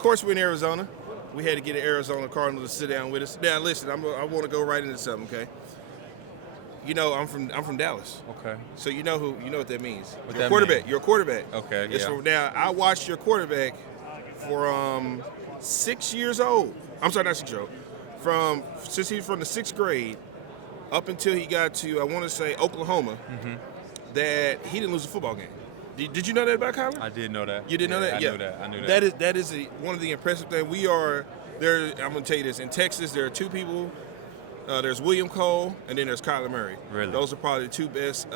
course, we're in Arizona. We had to get an Arizona Cardinal to sit down with us. Now, listen, I want to go right into something, okay? You know, I'm from Dallas. Okay. So you know what that means. What You're a that quarterback. mean? You're a quarterback. Okay, It's yeah. now, I watched your quarterback for 6 years old. I'm sorry, not 6 years old. Since he was from the 6th grade up until he got to, I want to say, Oklahoma, that he didn't lose a football game. Did you know that about Kyler? I did know that. You didn't know that? I knew that. I knew that. That is one of the impressive things. We are there. I'm going to tell you this. In Texas, there are two people. There's William Cole, and then there's Kyler Murray. Really? Those are probably the two best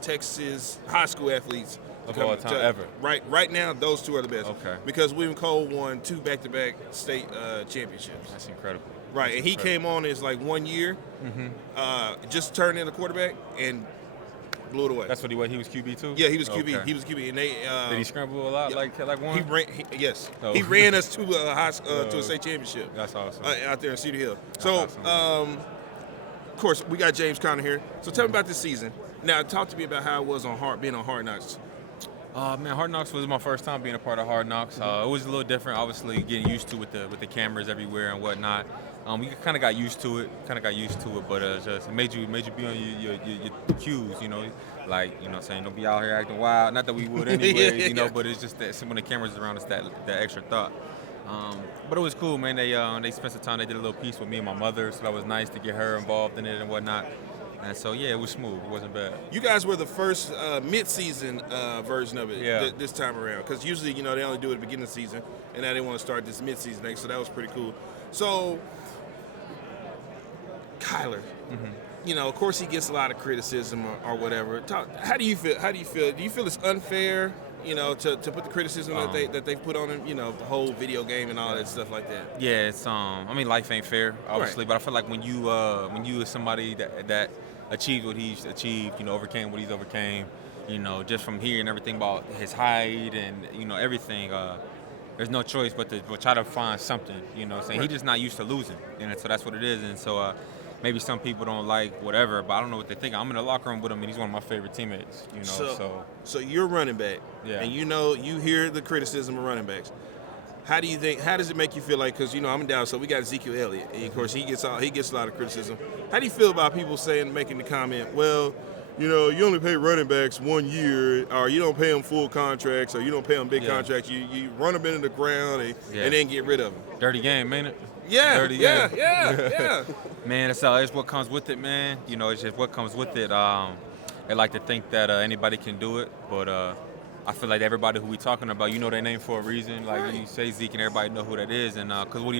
Texas high school athletes of all time ever. Right now, those two are the best. Okay. Because William Cole won 2 back-to-back state championships. That's incredible. Right, That's and he came on as like 1 year, just turned in a quarterback and blew it away. That's what he was. He was QB too. Yeah, he was QB. Okay. He was QB, and they. Did he scramble a lot? Yeah. Like one? He ran. Yes, Oh. he ran us to to a state championship. That's awesome. Out there in Cedar Hill. That's So, awesome. of course, we got James Conner here. So tell me about this season. Now, talk to me about how it was being on Hard Knocks. Man, Hard Knocks was my first time being a part of Hard Knocks. It was a little different, obviously, getting used to with the cameras everywhere and whatnot. We kind of got used to it, but just it made you be on your cues, you know, like, you know what I'm saying, don't be out here acting wild. Not that we would anyway, you know, but it's just that when the cameras around, it's that extra thought. But it was cool, man. They spent some time. They did a little piece with me and my mother, so that was nice to get her involved in it and whatnot. And so, yeah, it was smooth. It wasn't bad. You guys were the first mid-season version of it this time around, because usually, you know, they only do it at the beginning of the season, and now they want to start this mid-season thing, so that was pretty cool. So, Kyler, you know, of course he gets a lot of criticism or whatever. How do you feel? Do you feel it's unfair, you know, to put the criticism that they put on him, you know, the whole video game and all that stuff like that? Yeah, it's I mean, life ain't fair, obviously, but I feel like when you are somebody that achieved what he's achieved, you know, overcame what he's overcame, you know, just from hearing everything about his height and, you know, everything, there's no choice but to try to find something, you know what I'm saying? He's just not used to losing, and so that's what it is. And so maybe some people don't like whatever, but I don't know what they think. I'm in the locker room with him, and he's one of my favorite teammates, you know. So you're running back, and you know, you hear the criticism of running backs. How does it make you feel like, because, you know, I'm in Dallas, so we got Ezekiel Elliott, and of course he gets a lot of criticism. How do you feel about people making the comment, well, you know, you only pay running backs 1 year, or you don't pay them full contracts, or you don't pay them big contracts, you run them into the ground and then get rid of them? Dirty game, ain't it? Yeah, Dirty game. yeah. Man, it's what comes with it, man. You know, it's just what comes with it. They like to think that anybody can do it, but I feel like everybody who we talking about, you know their name for a reason. Like when you say Zeke, and everybody know who that is, and because what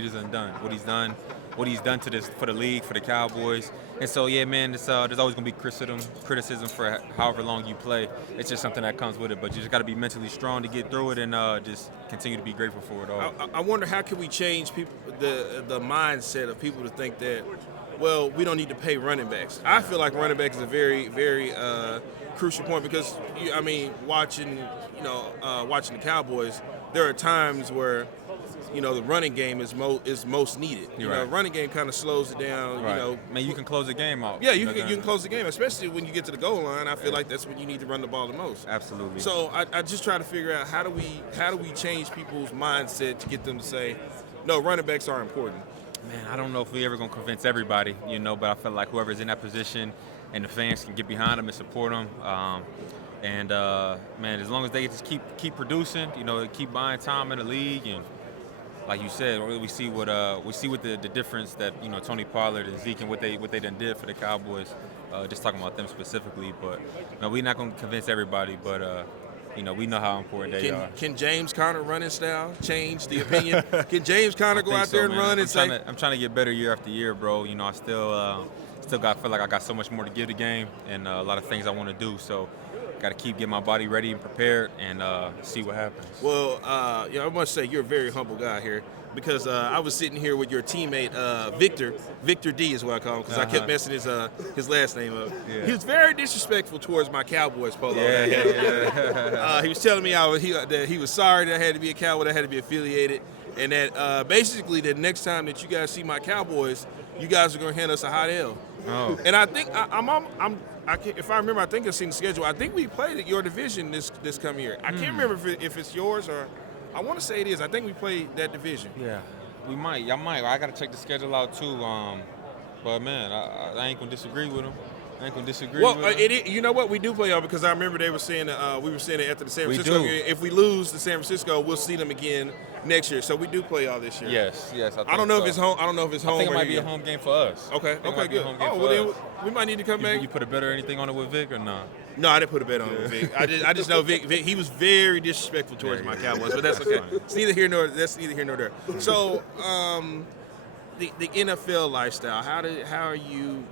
he's done to this for the league, for the Cowboys. And so, yeah, man, there's always gonna be criticism for however long you play. It's just something that comes with it, but you just got to be mentally strong to get through it, and just continue to be grateful for it all. I wonder, how can we change the mindset of people to think that, well, we don't need to pay running backs. I feel like running back is a very, very crucial point, because watching the Cowboys, there are times where, you know, the running game is most needed. You know, running game kind of slows it down. Right. You know, man, you can close the game out. Yeah, you can close the game, especially when you get to the goal line. I feel like that's when you need to run the ball the most. Absolutely. So I just try to figure out how do we change people's mindset to get them to say, no, running backs are important. Man, I don't know if we ever gonna convince everybody, you know, but I feel like whoever's in that position and the fans can get behind them and support them. Man, as long as they just keep producing, you know, keep buying time in the league, and like you said, we see what the difference that, you know, Tony Pollard and Zeke and what they done did for the Cowboys. Just talking about them specifically, but you know, we're not gonna convince everybody, but you know, we know how important they are. Can James Conner running style change the opinion? Can James Conner go out there and run and say? I'm trying to get better year after year, bro. You know, I still feel like I got so much more to give the game, and a lot of things I want to do. So, got to keep getting my body ready and prepared, and see what happens. Well, I must say you're a very humble guy here, because I was sitting here with your teammate Victor D is what I call him, because I kept messing his last name up. Yeah. He was very disrespectful towards my Cowboys polo. Yeah. He was telling me that he was sorry that I had to be a Cowboy, that I had to be affiliated, and that basically the next time that you guys see my Cowboys, you guys are going to hand us a hot L. Oh. And I think if I remember, I think I've seen the schedule. I think we played at your division this coming year. I can't remember if it's yours or I want to say it is. I think we played that division. Yeah, we might. Y'all might. I got to check the schedule out too. But man, I ain't gonna disagree with him. You know what? We do play y'all because I remember they were saying we were saying it after the San Francisco game. If we lose to San Francisco, we'll see them again next year. So we do play y'all this year. Yes. I don't know if it's home. I don't know if it's home. I think it might be a home game for us. Okay, good. Then we might need to come back. You put a bet or anything on it with Vic or not? No, I didn't put a bet on it with Vic. I just know Vic. He was very disrespectful towards my Cowboys, but that's okay. It's neither here nor there. So, the NFL lifestyle. How are you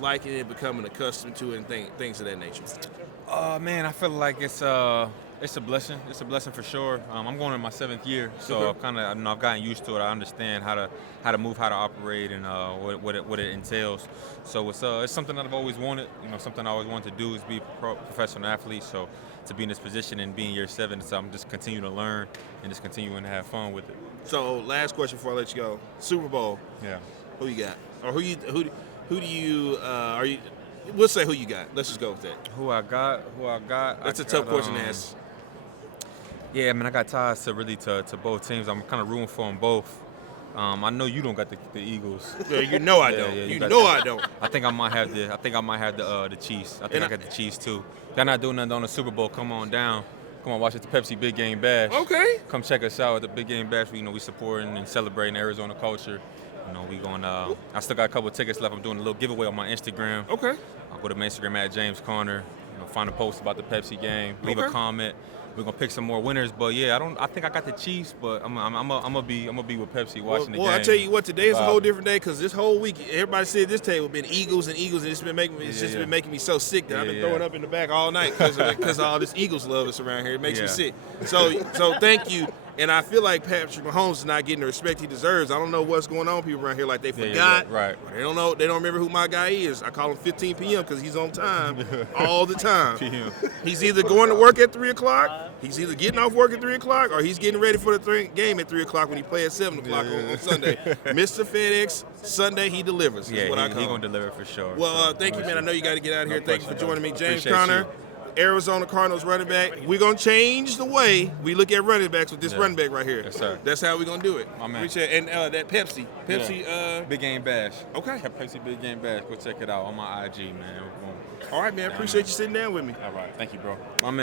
liking it, becoming accustomed to it, and things of that nature? Man, I feel like it's a blessing. It's a blessing for sure. I'm going in my 7th year, so I've gotten used to it. I understand how to move, how to operate, and what it entails. So it's something that I've always wanted. Something I always wanted to do is be a professional athlete. So to be in this position and be in year 7, so I'm just continuing to learn and just continuing to have fun with it. So last question before I let you go: Super Bowl. Yeah. Who you got, or who do you are you? We'll say who you got. Let's just go with that. Who I got. That's a tough question to ask. Yeah, man, I got ties to both teams. I'm kind of rooting for them both. I know you don't got the Eagles. Yeah, I don't. I don't. I think I might have the Chiefs. I think I got the Chiefs too. They're not doing nothing on the Super Bowl. Come on down. Come on, watch it, the Pepsi Big Game Bash. Okay. Come check us out at the Big Game Bash. We supporting and celebrating Arizona culture. We going. I still got a couple of tickets left. I'm doing a little giveaway on my Instagram. Okay. I'll go to my Instagram at James Conner. Find a post about the Pepsi game. Leave a comment. We're gonna pick some more winners, but yeah, I think I got the Chiefs, but I'm gonna be with Pepsi watching the game. Well, I tell you what, today is a whole different day because this whole week, everybody said this table been Eagles, and it's been making been making me so sick that I've been throwing up in the back all night because all this Eagles love us around here. It makes me sick. So thank you. And I feel like Patrick Mahomes is not getting the respect he deserves. I don't know what's going on with people around here. Like they forgot. Right. They don't know. They don't remember who my guy is. I call him 15 p.m. because he's on time all the time. He's either going to work at 3 o'clock, he's either getting off work at 3 o'clock, or he's getting ready for the game at 3 o'clock when he play at 7 o'clock on Sunday. Mr. FedEx, Sunday he delivers. Is what I call him. He's going to deliver for sure. Well, thank you, man. I know you got to get out of here. Thank you for joining me. James Conner, Arizona Cardinals running back. We're going to change the way we look at running backs with this running back right here. Yes, sir. That's how we're going to do it. My man. Appreciate it. And that Pepsi. Big Game Bash. Okay. Pepsi Big Game Bash. Go check it out on my IG, man. All right, man. Appreciate you sitting down with me. All right. Thank you, bro. My man.